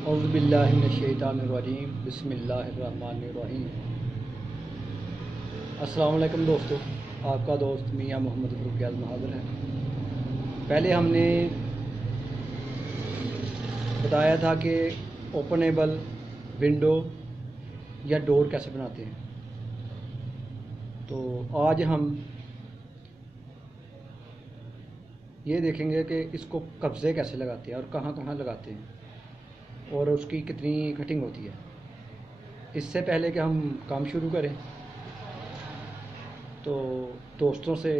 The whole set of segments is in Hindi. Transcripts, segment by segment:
औज़ुबिल्लाहि मिनश्शैतानिर्रजीम बिस्मिल्लाहिर्रहमानिर्रहीम। अस्सलाम वालेकुम दोस्तों, आपका दोस्त मियाँ मोहम्मद फ़ारूक आज़म हाज़िर है। पहले हमने बताया था कि ओपनेबल विंडो या डोर कैसे बनाते हैं। तो आज हम ये देखेंगे कि इसको कब्ज़े कैसे लगाते हैं और कहाँ कहाँ लगाते हैं और उसकी कितनी कटिंग होती है। इससे पहले कि हम काम शुरू करें तो दोस्तों से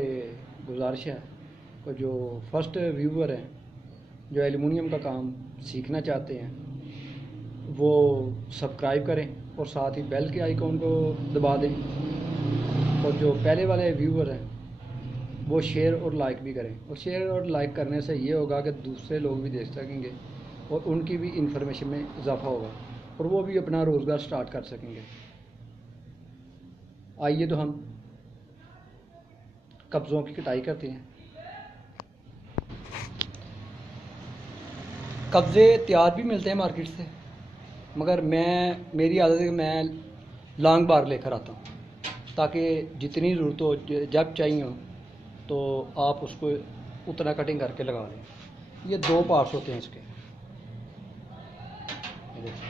गुजारिश है कि जो फर्स्ट व्यूवर हैं, जो एलुमिनियम का काम सीखना चाहते हैं, वो सब्सक्राइब करें और साथ ही बेल के आइकॉन को दबा दें। और जो पहले वाले व्यूवर हैं वो शेयर और लाइक भी करें। और शेयर और लाइक करने से ये होगा कि दूसरे लोग भी देख सकेंगे और उनकी भी इंफॉर्मेशन में इजाफ़ा होगा और वो भी अपना रोज़गार स्टार्ट कर सकेंगे। आइए तो हम कब्ज़ों की कटाई करते हैं। कब्ज़े तैयार भी मिलते हैं मार्केट से, मगर मेरी आदत है कि मैं लॉन्ग बार लेकर आता हूँ ताकि जितनी ज़रूरत हो, जब चाहिए हो तो आप उसको उतना कटिंग करके लगा लें। ये दो पार्ट्स होते हैं इसके। ये देखिए,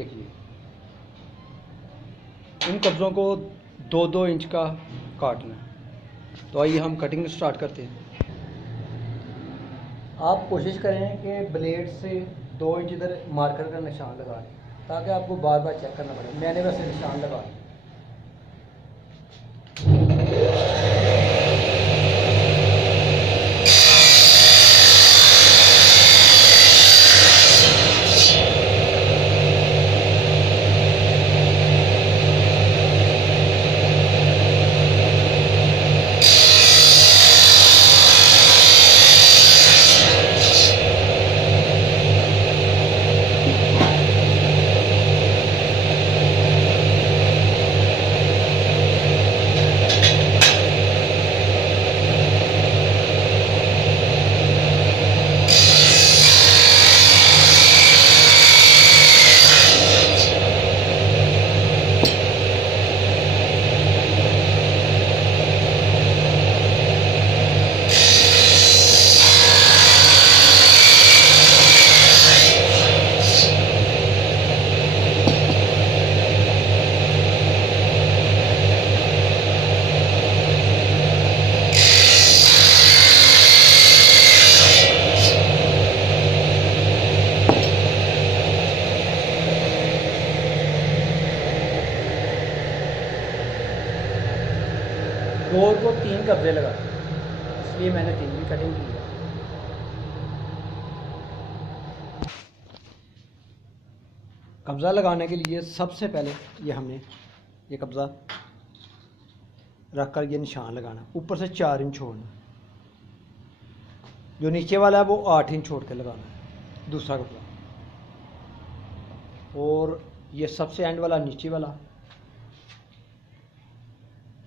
एक ये इन कब्ज़ों को 2-2 इंच का काटना है। तो आइए हम कटिंग स्टार्ट करते हैं। आप कोशिश करें कि ब्लेड से 2 इंच इधर मार्कर का निशान लगा लें ताकि आपको बार बार चेक करना पड़े। मैंने वैसे निशान लगा लिया। डोर को 3 कब्जे लगाते हैं, इसलिए मैंने 3 की कटिंग की है। कब्ज़ा लगाने के लिए सबसे पहले ये हमने ये कब्ज़ा रख कर ये निशान लगाना, ऊपर से 4 इंच छोड़ना, जो नीचे वाला है वो 8 इंच छोड़ के लगाना है दूसरा कब्ज़ा, और ये सबसे एंड वाला नीचे वाला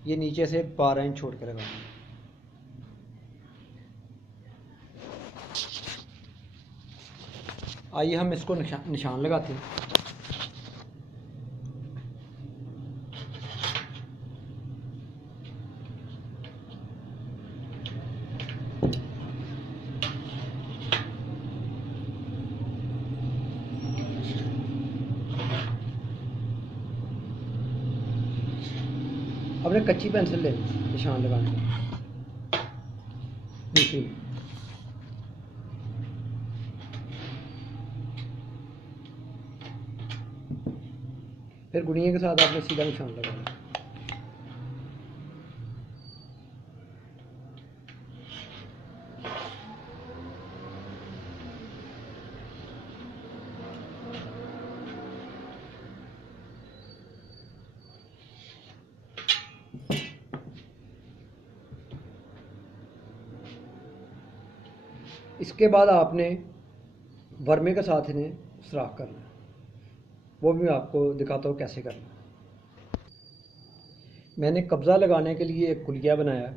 ये नीचे से 12 इंच छोड़ के लगाना है। आइए हम इसको निशान लगाते हैं। अपने कच्ची पेंसिल ले निशान लगाने का दूसरी। फिर गुनिया के साथ आपने सीधा निशान लगाना। इसके बाद आपने वर्मे के साथ इन्हें सुराख करना है, वो भी मैं आपको दिखाता हूँ कैसे करना है। मैंने कब्ज़ा लगाने के लिए एक कुलिया बनाया,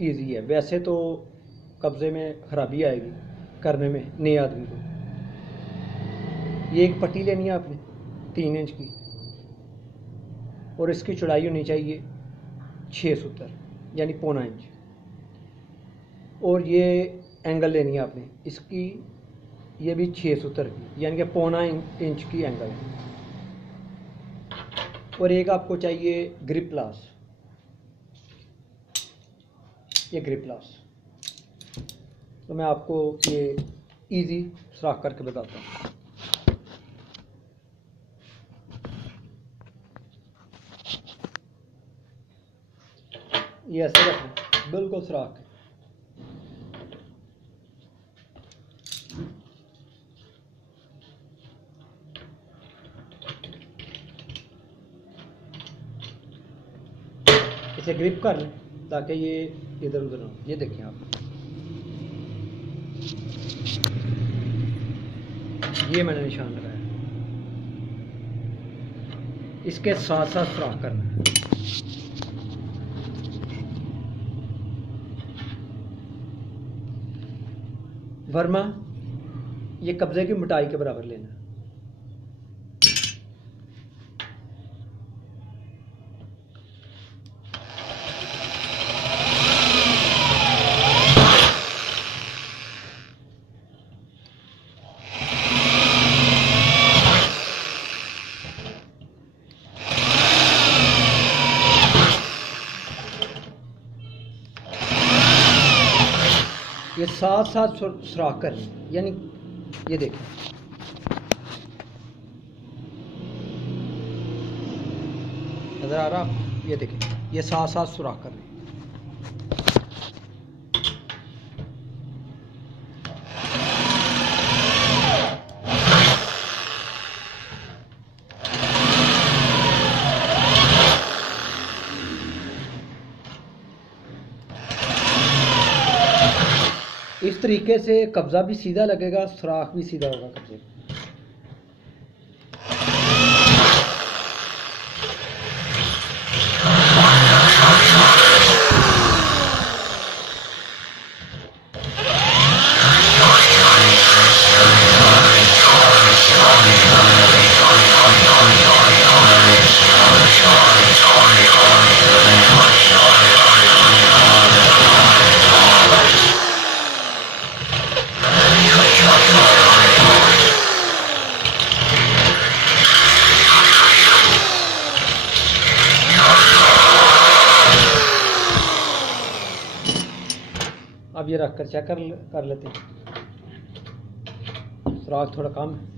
इजी है। वैसे तो कब्जे में खराबी आएगी करने में नए आदमी को। ये एक पट्टी लेनी है आपने 3 इंच की, और इसकी चौड़ाई होनी चाहिए 6 सूत्र यानी पौना इंच। और ये एंगल लेनी है आपने इसकी, ये भी 6 सूत्र की यानी कि पौना इंच की एंगल है। और एक आपको चाहिए ग्रिप ग्लास, ये ग्रिप ग्लास। तो मैं आपको ये इजी सुराख करके बताता हूँ। ये ऐसे रखना बिल्कुल सुराख है। इसे ग्रिप कर लें ताकि ये इधर उधर हो। ये देखें आप, ये मैंने निशान लगाया। इसके साथ साथ सुराख करना है। वर्मा ये कब्जे की मोटाई के बराबर लेना है। ये साथ साथ सुराख कर लें, यानी ये देखें नजर आ रहा, ये देखें ये साथ साथ सुराख कर लें। इस तरीके से कब्जा भी सीधा लगेगा, सुराख भी सीधा होगा कब्जे का। अब ये रख कर चेक कर लेते हैं। सुराख थोड़ा कम है।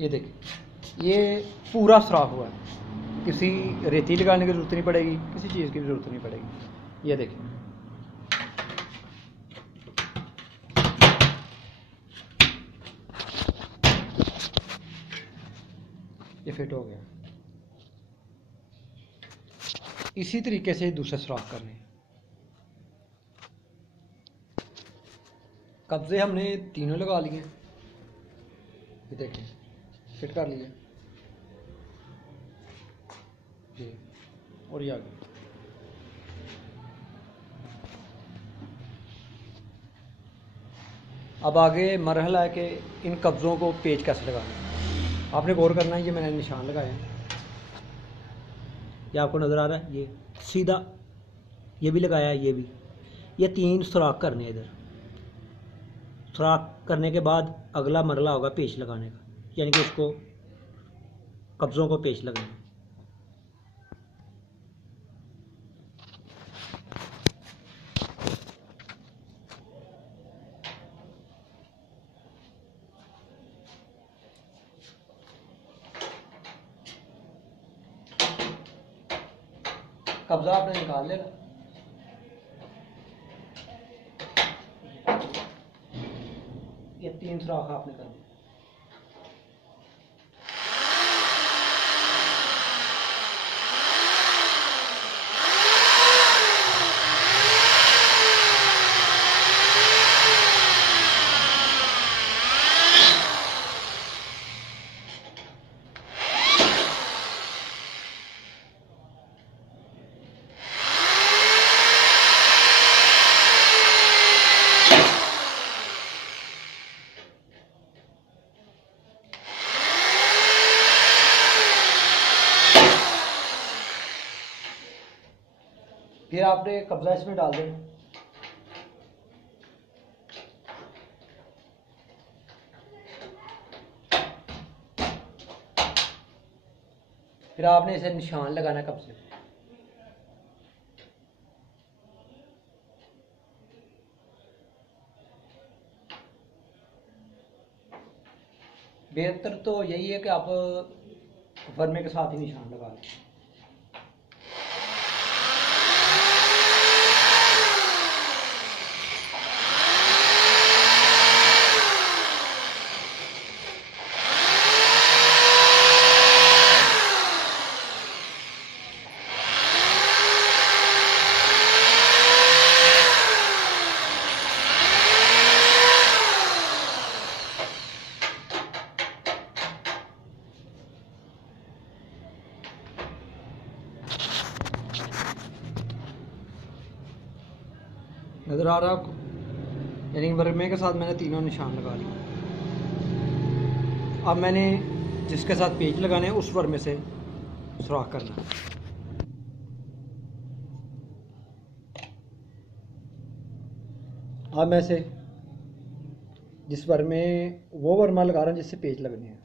ये देखिए ये पूरा सुराख हुआ है, किसी रेती लगाने की ज़रूरत नहीं पड़ेगी, किसी चीज़ की भी ज़रूरत नहीं पड़ेगी। ये देखिए ये फिट हो गया। इसी तरीके से दूसरा सुराख करने। कब्जे हमने तीनों लगा लिए, ये देखिए फिट कर लिया जी। और ये आगे अब आगे मरहला है कि इन कब्ज़ों को पेच कैसे लगाना है। आपने गौर करना है, ये मैंने निशान लगाया है, ये आपको नज़र आ रहा है, ये सीधा ये भी लगाया, ये भी, ये 3 सुराख करने हैं इधर। सुराख करने के बाद अगला मरला होगा पेच लगाने का, यानी कि उसको कब्ज़ों को पेच लगाना। कब्जा आपने निकाल लेना। ये 3 सुराख आपने कर दिए। फिर आपने कब्जा इसमें डाल देना। फिर आपने इसे निशान लगाना कब्जे पे। बेहतर तो यही है कि आप वर्मे के साथ ही निशान लगा लें। नज़र आ रहा है आपको? यानी वर्मे के साथ मैंने तीनों निशान लगा लिए। अब मैंने जिसके साथ पेच लगाने हैं उस वर्मे से सुराख करना है। अब मैं से जिस वर्मे वो वर्मा लगा रहा हूँ जिससे पेच लगने हैं।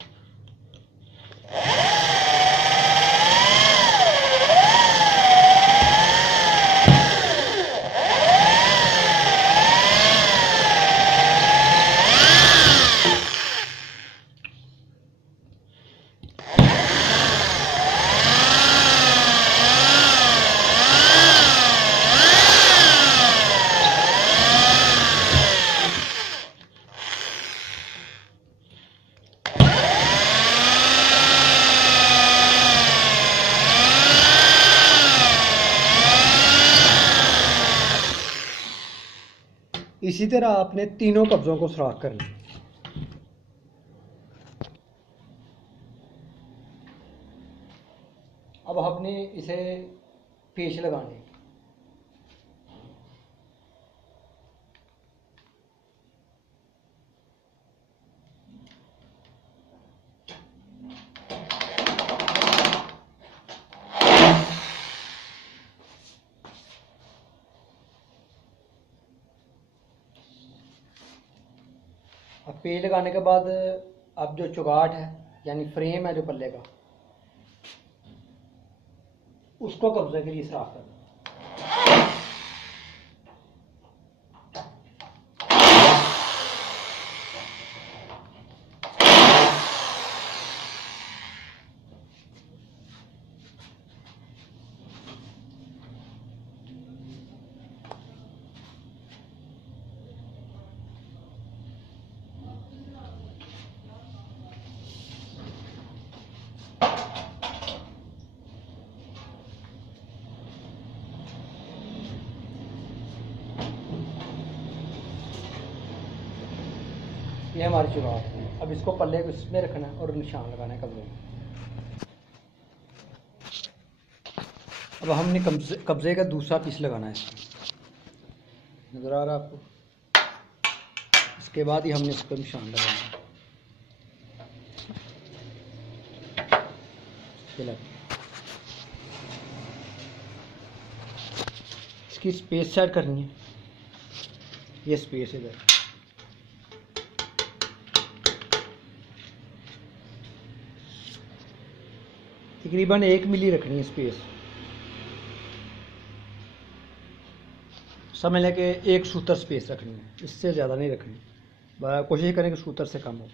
इसी तरह आपने तीनों कब्जों को सुराख करना। अब आपने इसे पेच लगाने। अब पेच लगाने के बाद अब जो चुगाट है यानी फ्रेम है जो पल्ले का, उसको कब्जे के लिए सुराख करना। ये हमारी चुगाट है। अब इसको पल्ले को इसमें रखना है और निशान लगाना है कब्जे में। अब हमने कब्जे का दूसरा पीस लगाना है इसमें। नज़र आ रहा है आपको? इसके बाद ही हमने इसको निशान लगाना है। इसकी स्पेस सेट करनी है। ये स्पेस इधर, तकरीबन 1 मिली रखनी है स्पेस। समझ लें कि 1 सूत्र स्पेस रखनी है, इससे ज़्यादा नहीं रखनी। कोशिश करें कि सूत्र से कम हो।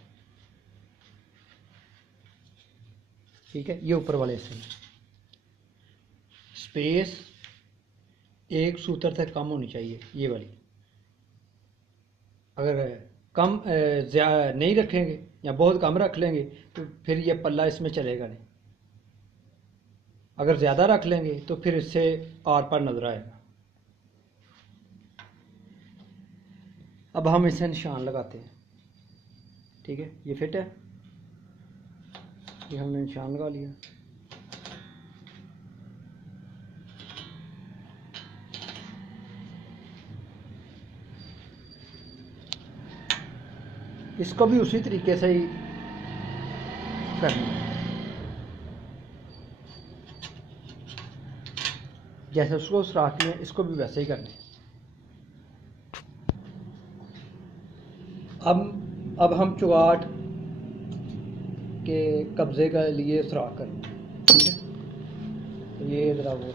ठीक है, ये ऊपर वाले से स्पेस 1 सूत्र से कम होनी चाहिए। ये वाली अगर कम नहीं रखेंगे या बहुत कम रख लेंगे तो फिर ये पल्ला इसमें चलेगा नहीं। अगर ज़्यादा रख लेंगे तो फिर इससे आर पार नज़र आएगा। अब हम इसे निशान लगाते हैं। ठीक है, ये फिट है, ये हमने निशान लगा लिया। इसको भी उसी तरीके से ही करना है, जैसे उसको सुराख किए इसको भी वैसे ही करना है। अब हम चुगाट के कब्जे के लिए सुराख करना है। ठीक है, तो ये ज़रा वो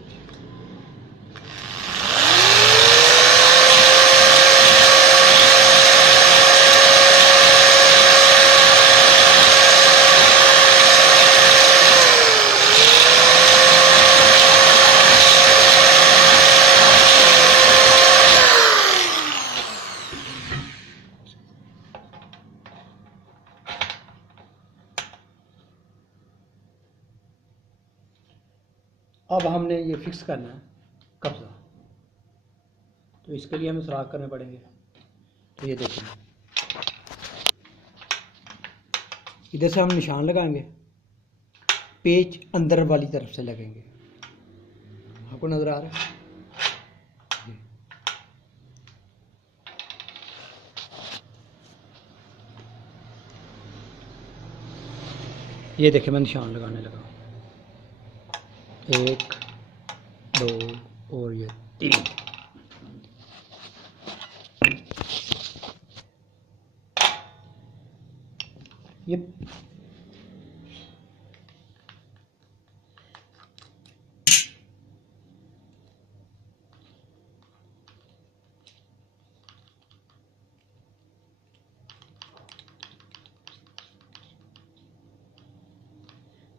अब हमने ये फिक्स करना है कब्ज़ा, तो इसके लिए हमें सुराख करने पड़ेंगे। तो ये देखें, इधर से हम निशान लगाएंगे, पेच अंदर वाली तरफ से लगेंगे। आपको नज़र आ रहा है? ये देखें, मैं निशान लगाने लगा। 1 2 और ये 3। ये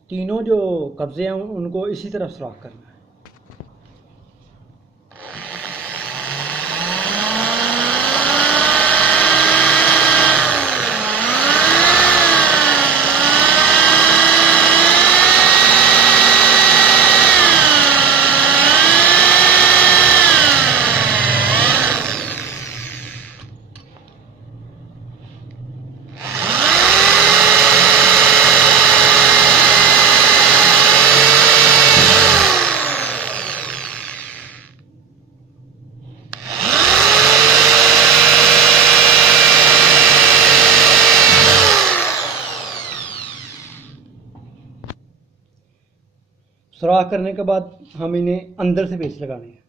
तीनों जो कब्जे हैं उनको इसी तरफ सुराख करना है। सुराख करने के बाद हम इन्हें अंदर से पेच लगाने हैं।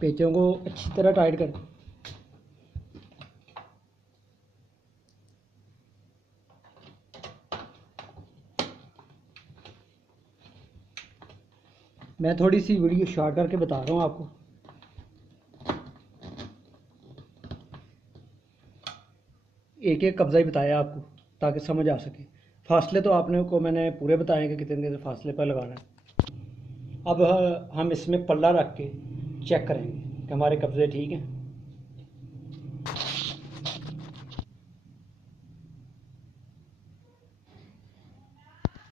पेचों को अच्छी तरह टाइट कर। मैं थोड़ी सी वीडियो शॉर्ट करके बता रहा हूँ आपको। एक एक कब्जा ही बताया आपको ताकि समझ आ सके। फासले तो आपने को मैंने पूरे बताए कि कितने कितने फासले पर लगाना है। अब हम इसमें पल्ला रख के चेक करेंगे कि हमारे कब्जे ठीक हैं।